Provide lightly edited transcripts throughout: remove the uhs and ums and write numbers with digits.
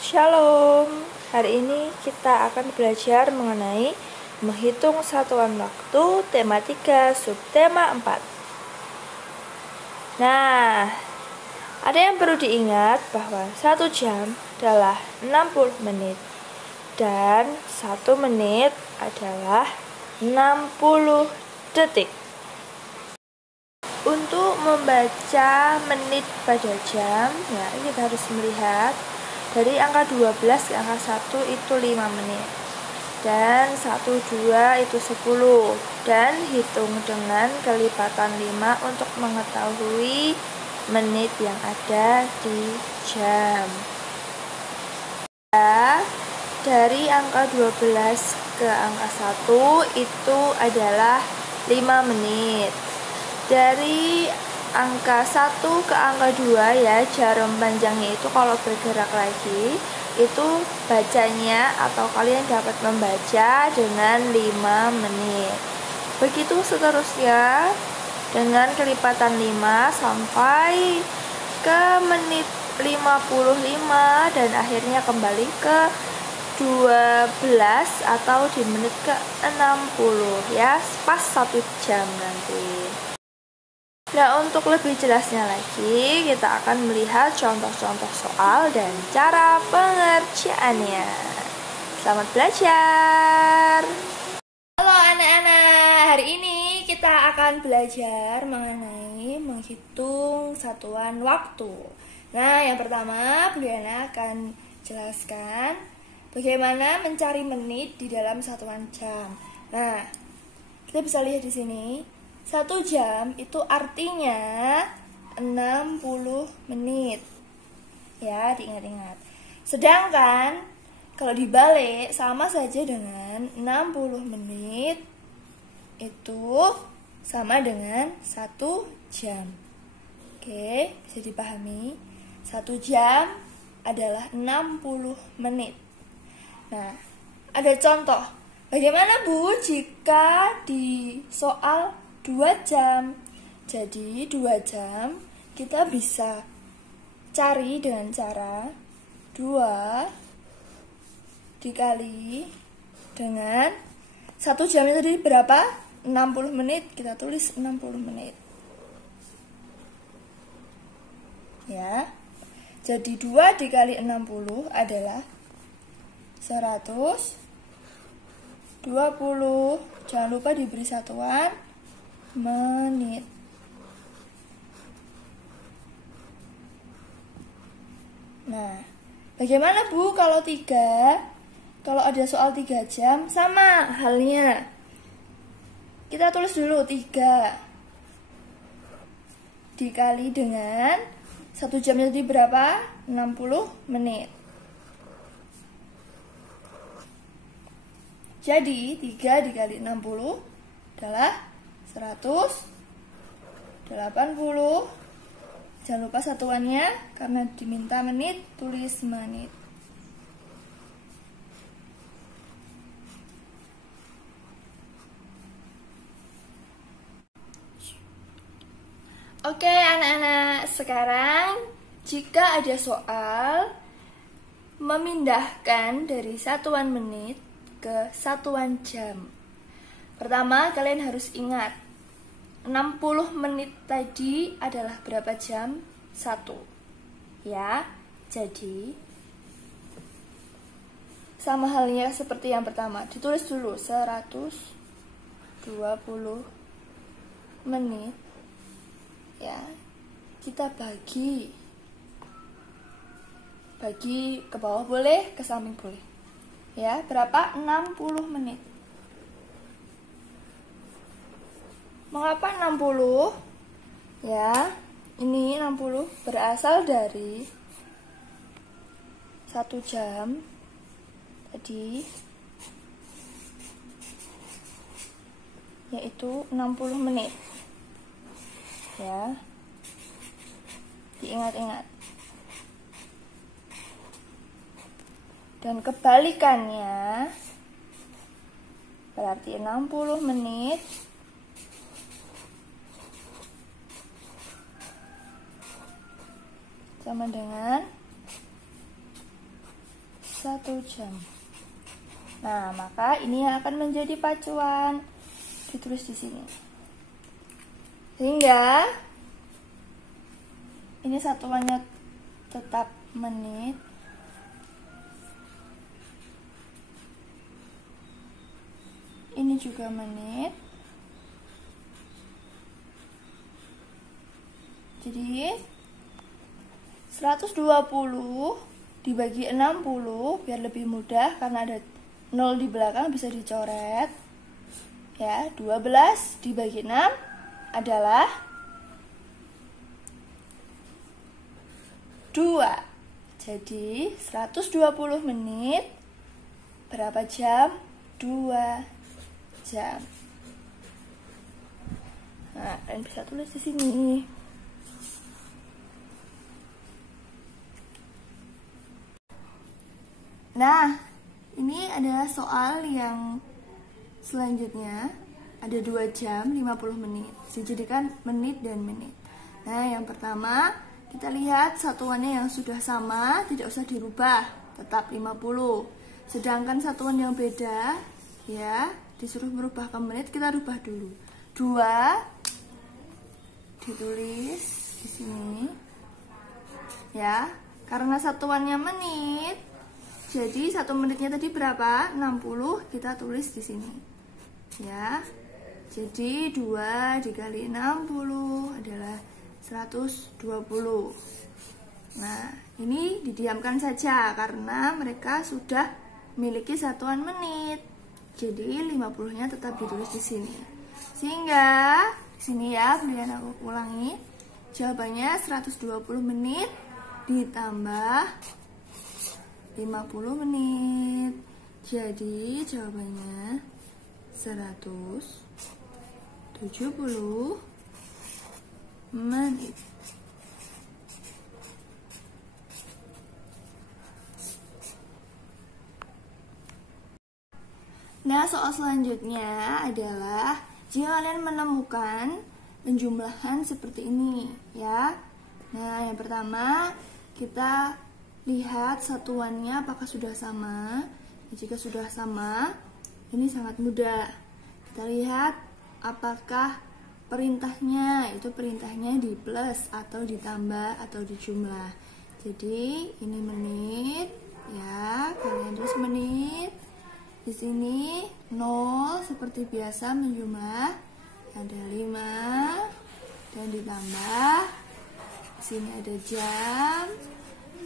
Shalom, hari ini kita akan belajar mengenai menghitung satuan waktu, tema 3, subtema 4. Nah, ada yang perlu diingat bahwa 1 jam adalah 60 menit dan 1 menit adalah 60 detik. Untuk membaca menit pada jam, ya kita harus melihat dari angka 12 ke angka 1 itu 5 menit. Dan 1, 2 itu 10. Dan hitung dengan kelipatan 5 untuk mengetahui menit yang ada di jam. Dari angka 12 ke angka 1 itu adalah 5 menit. Dari angka 1 ke angka 2 ya, jarum panjangnya itu kalau bergerak lagi itu bacanya atau kalian dapat membaca dengan 5 menit. Begitu seterusnya dengan kelipatan 5 sampai ke menit 55 dan akhirnya kembali ke 12 atau di menit ke 60 ya, pas 1 jam nanti. Nah, untuk lebih jelasnya lagi, kita akan melihat contoh-contoh soal dan cara pengerjaannya. Selamat belajar! Halo anak-anak, hari ini kita akan belajar mengenai menghitung satuan waktu. Nah, yang pertama, Bu Yana akan jelaskan bagaimana mencari menit di dalam satuan jam. Nah, kita bisa lihat di sini. 1 jam itu artinya 60 menit. Ya, diingat-ingat. Sedangkan kalau dibalik sama saja dengan 60 menit itu sama dengan 1 jam. Oke, bisa dipahami. 1 jam adalah 60 menit. Nah, ada contoh. Bagaimana Bu jika di soal 2 jam? Jadi 2 jam kita bisa cari dengan cara 2 dikali dengan 1 jam itu tadi berapa? 60 menit. Kita tulis 60 menit. Ya. Jadi 2 dikali 60 adalah 120. Jangan lupa diberi satuan menit. Nah, bagaimana Bu kalau 3? Kalau ada soal 3 jam, sama halnya. Kita tulis dulu 3 dikali dengan 1 jamnya jadi berapa? 60 menit. Jadi 3 dikali 60 adalah 180. Jangan lupa satuannya, karena diminta menit, tulis menit. Oke anak-anak, sekarang jika ada soal memindahkan dari satuan menit ke satuan jam. Pertama, kalian harus ingat 60 menit tadi adalah berapa jam? 1. Ya, jadi sama halnya seperti yang pertama. Ditulis dulu 120 menit. Ya, kita bagi ke bawah boleh, ke samping boleh. Ya, berapa? 60 menit. Mengapa 60? Ya, ini 60 berasal dari 1 jam tadi, yaitu 60 menit. Ya, diingat-ingat. Dan kebalikannya berarti 60 menit sama dengan 1 jam. Nah, maka ini akan menjadi pacuan. Ditulis di sini. Sehingga ini satuannya tetap menit. Ini juga menit. Jadi 120 dibagi 60 biar lebih mudah karena ada 0 di belakang bisa dicoret. Ya, 12 dibagi 6 adalah 2. Jadi 120 menit berapa jam? 2 jam. Nah, kalian bisa tulis di sini. Nah, ini adalah soal yang selanjutnya. Ada 2 jam 50 menit. Dijadikan menit dan menit. Nah, yang pertama kita lihat satuannya yang sudah sama, tidak usah dirubah, tetap 50. Sedangkan satuan yang beda, ya, disuruh merubah ke menit, kita rubah dulu. 2 ditulis di sini. Ya, karena satuannya menit, jadi 1 menitnya tadi berapa? 60, kita tulis di sini. Ya. Jadi 2 dikali 60 adalah 120. Nah, ini didiamkan saja karena mereka sudah memiliki satuan menit. Jadi 50-nya tetap ditulis di sini. Sehingga di sini ya, kemudian aku ulangi. Jawabannya 120 menit ditambah 50 menit. Jadi jawabannya 170 menit. Nah, soal selanjutnya adalah jika kalian menemukan penjumlahan seperti ini, ya. Nah, yang pertama kita lihat satuannya apakah sudah sama. Jika sudah sama, ini sangat mudah. Kita lihat apakah perintahnya di plus atau ditambah atau dijumlah. Jadi ini menit, ya, kalian tulis menit. Di sini 0 seperti biasa menjumlah, ada 5 dan ditambah. Di sini ada jam.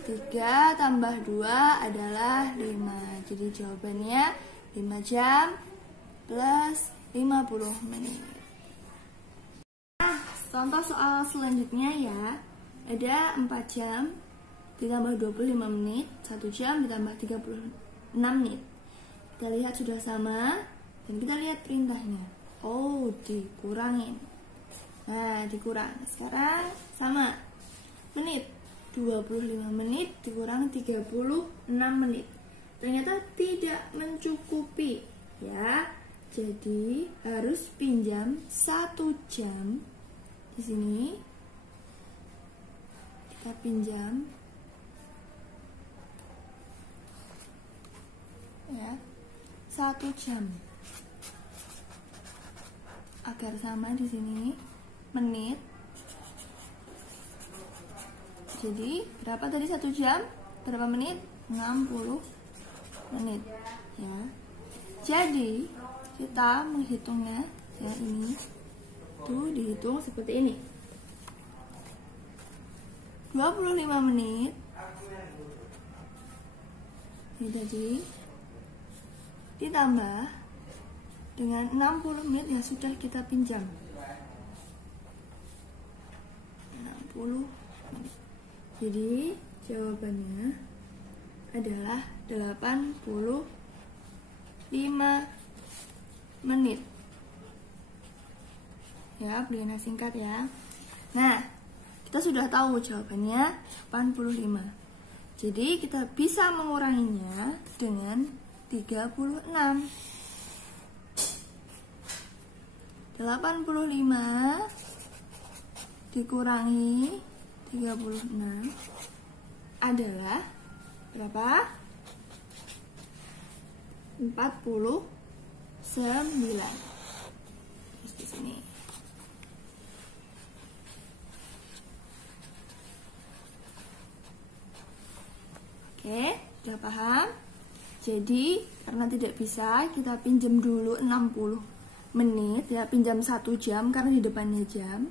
3 tambah 2 adalah 5. Jadi jawabannya 5 jam plus 50 menit. Nah, contoh soal selanjutnya ya. Ada 4 jam ditambah 25 menit, 1 jam ditambah 36 menit. Kita lihat sudah sama dan kita lihat perintahnya. Oh, dikurangin. Nah, dikurang. Sekarang sama. Menit 25 menit dikurang 36 menit. Ternyata tidak mencukupi, ya. Jadi harus pinjam 1 jam. Di sini kita pinjam, ya, 1 jam agar sama di sini menit. Jadi berapa tadi 1 jam? Berapa menit? 60 menit, ya. Jadi kita menghitungnya, ya, ini tuh dihitung seperti ini. 25 menit ini tadi ditambah dengan 60 menit yang sudah kita pinjam. 60 menit. Jadi jawabannya adalah 85 menit. Ya, pilihan singkat ya. Nah, kita sudah tahu jawabannya 85. Jadi kita bisa menguranginya dengan 36. 85 dikurangi 36 adalah berapa? Terus di sini. Oke, udah paham? Jadi, karena tidak bisa, kita pinjam dulu 60 menit ya, pinjam 1 jam karena di depannya jam,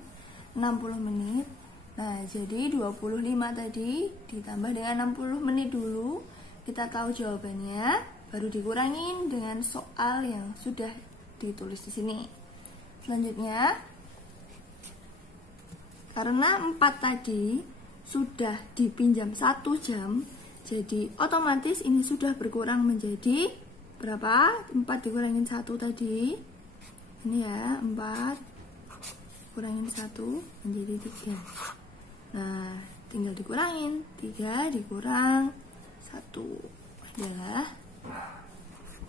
60 menit. Nah, jadi 25 tadi ditambah dengan 60 menit dulu, kita tahu jawabannya, baru dikurangin dengan soal yang sudah ditulis di sini. Selanjutnya, karena 4 tadi sudah dipinjam 1 jam, jadi otomatis ini sudah berkurang menjadi berapa? 4 dikurangin 1 tadi. Ini ya, 4 kurangin 1 menjadi 3. Nah, tinggal dikurangin. 3 dikurang 1 adalah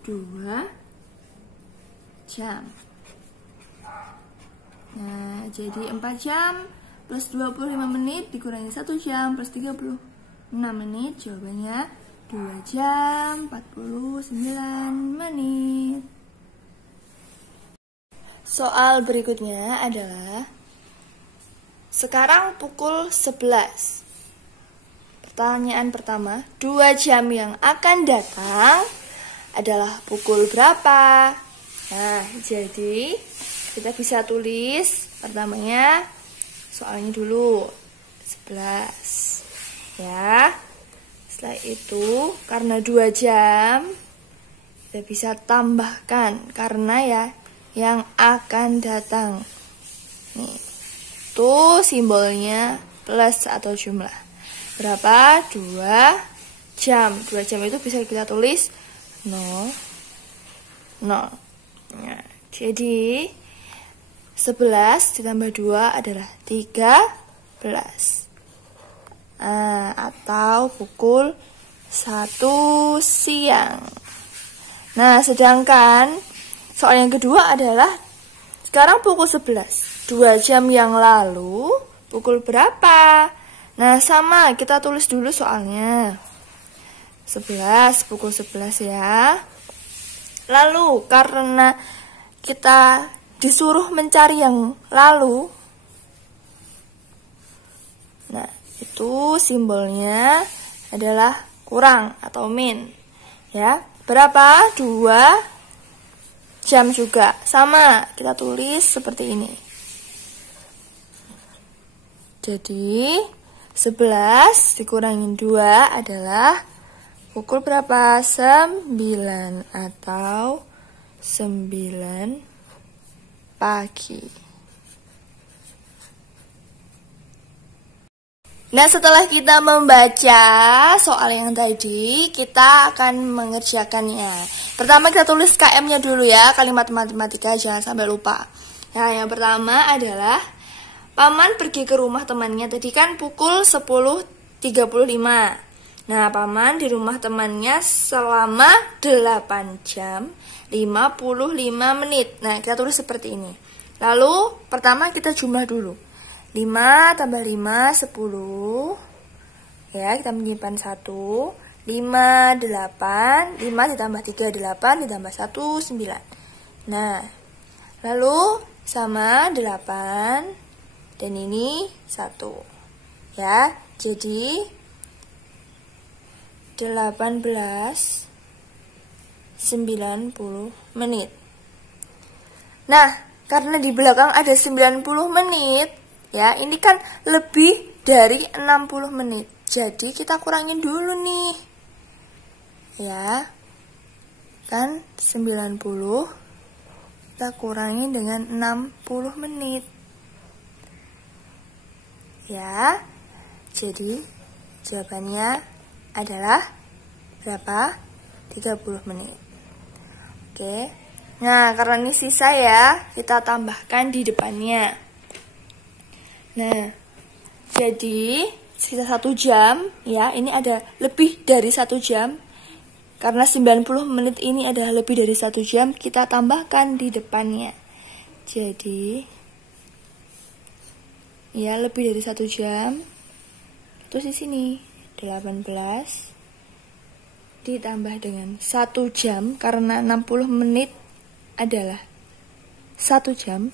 2 jam. Nah, jadi 4 jam plus 25 menit dikurangi 1 jam plus 36 menit, jawabannya 2 jam 49 menit. Soal berikutnya adalah sekarang pukul 11. Pertanyaan pertama, 2 jam yang akan datang adalah pukul berapa? Nah, jadi kita bisa tulis pertamanya soalnya dulu 11 ya. Setelah itu karena 2 jam kita bisa tambahkan karena ya yang akan datang. Nih, itu simbolnya plus atau jumlah. Berapa? 2 jam. 2 jam itu bisa kita tulis 0. Nah, jadi 11 ditambah 2 adalah 13. Atau pukul 1 siang. Nah, sedangkan soal yang kedua adalah sekarang pukul 11. 2 jam yang lalu pukul berapa? Nah, sama, kita tulis dulu soalnya. 11, pukul 11 ya. Lalu, karena kita disuruh mencari yang lalu, nah, itu simbolnya adalah kurang atau min. Ya, berapa? 2 jam juga. Sama, kita tulis seperti ini. Jadi, 11 dikurangin 2 adalah pukul berapa? 9 atau 9 pagi. Nah, setelah kita membaca soal yang tadi, kita akan mengerjakannya. Pertama kita tulis KM-nya dulu ya, kalimat matematika, jangan sampai lupa. Nah, yang pertama adalah Paman pergi ke rumah temannya, tadi kan pukul 10.35. Nah, Paman di rumah temannya selama 8 jam 55 menit. Nah, kita tulis seperti ini. Lalu, pertama kita jumlah dulu. 5 tambah 5, 10. Ya, kita menyimpan 1. 5, 8. 5 ditambah 3, 8. Ditambah 1, 9. Nah, lalu sama 8. Dan ini 1. Ya, jadi 18:90 menit. Nah, karena di belakang ada 90 menit, ya, ini kan lebih dari 60 menit. Jadi kita kurangin dulu nih. Ya. Kan 90 kita kurangin dengan 60 menit. Ya. Jadi jawabannya adalah berapa? 30 menit. Oke. Nah, karena ini sisa ya, kita tambahkan di depannya. Nah, jadi sisa 1 jam ya, ini ada lebih dari 1 jam. Karena 90 menit ini adalah lebih dari 1 jam, kita tambahkan di depannya. Jadi ya, lebih dari 1 jam. Terus di sini 18 ditambah dengan 1 jam, karena 60 menit adalah 1 jam.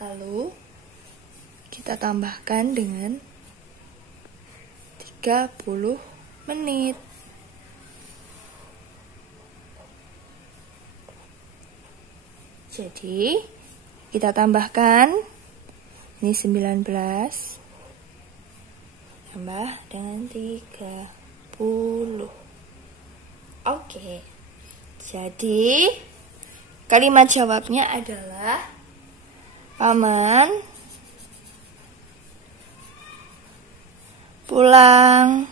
Lalu kita tambahkan dengan 30 menit. Jadi kita tambahkan ini 19 tambah dengan 30. Oke. Jadi kalimat jawabnya adalah Paman pulang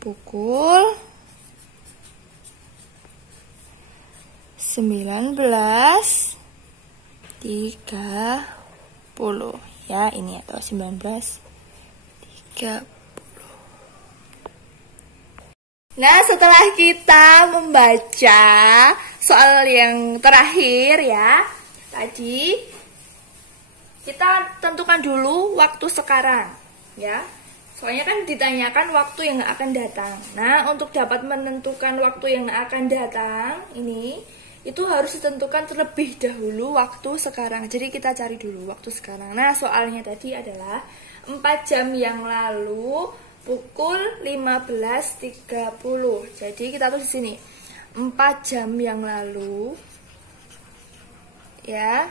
pukul 19.30 ya, ini atau 19.30. Nah, setelah kita membaca soal yang terakhir ya, tadi kita tentukan dulu waktu sekarang ya. Soalnya kan ditanyakan waktu yang akan datang. Nah, untuk dapat menentukan waktu yang akan datang ini, itu harus ditentukan terlebih dahulu waktu sekarang. Jadi kita cari dulu waktu sekarang. Nah, soalnya tadi adalah 4 jam yang lalu pukul 15.30. Jadi kita tulis di sini 4 jam yang lalu ya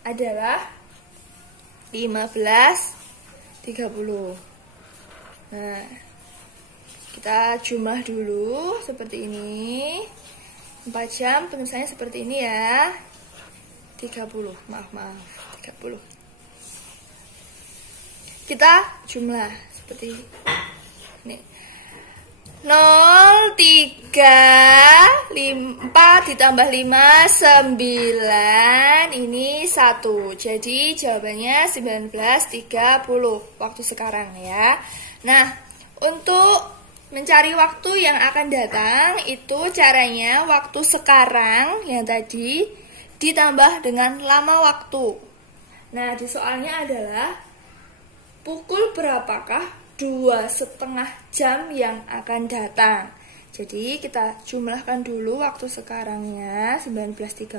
adalah 15.30. Nah, kita jumlah dulu seperti ini. 4 jam penulisannya seperti ini ya. 30. Maaf, 30. Kita jumlah seperti ini. 0, 3, 4 ditambah 5, 9. Ini 1. Jadi jawabannya 19.30 waktu sekarang ya. Nah, untuk mencari waktu yang akan datang itu caranya waktu sekarang yang tadi ditambah dengan lama waktu. Nah, di soalnya adalah pukul berapakah 2,5 jam yang akan datang. Jadi kita jumlahkan dulu waktu sekarangnya 19.30.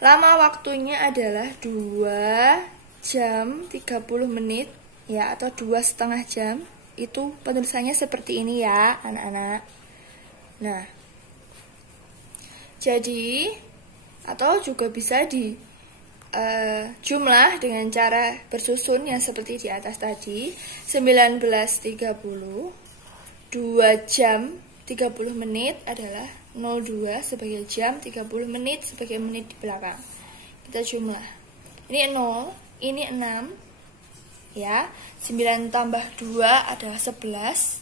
Lama waktunya adalah 2 jam 30 menit ya, atau 2,5 jam. Itu penulisannya seperti ini ya anak-anak. Nah, jadi atau juga bisa di jumlah dengan cara bersusun yang seperti di atas tadi. 19.30, 2 jam 30 menit adalah 02 sebagai jam, 30 menit sebagai menit di belakang. Kita jumlah. Ini 0, ini 6 ya. 9 tambah 2 adalah 11.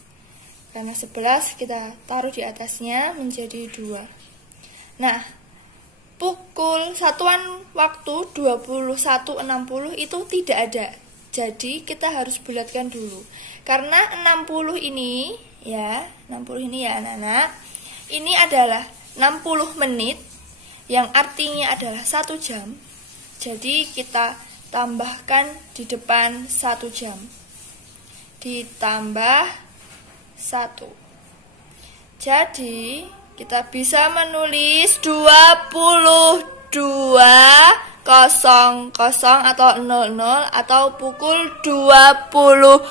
Karena 11 kita taruh di atasnya menjadi 2. Nah, pukul satuan waktu 21.60 itu tidak ada. Jadi kita harus bulatkan dulu. Karena 60 ini ya, 60 ini ya anak-anak. Ini adalah 60 menit yang artinya adalah 1 jam. Jadi kita tambahkan di depan 1 jam. Ditambah 1. Jadi kita bisa menulis 22.00 atau 00 atau pukul 22.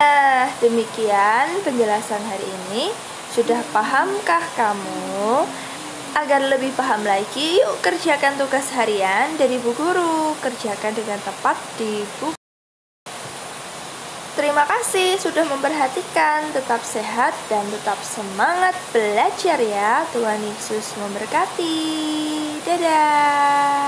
Nah, demikian penjelasan hari ini. Sudah pahamkah kamu? Agar lebih paham lagi, yuk kerjakan tugas harian dari Bu Guru. Kerjakan dengan tepat di buku. Terima kasih sudah memperhatikan. Tetap sehat dan tetap semangat belajar ya. Tuhan Yesus memberkati. Dadah.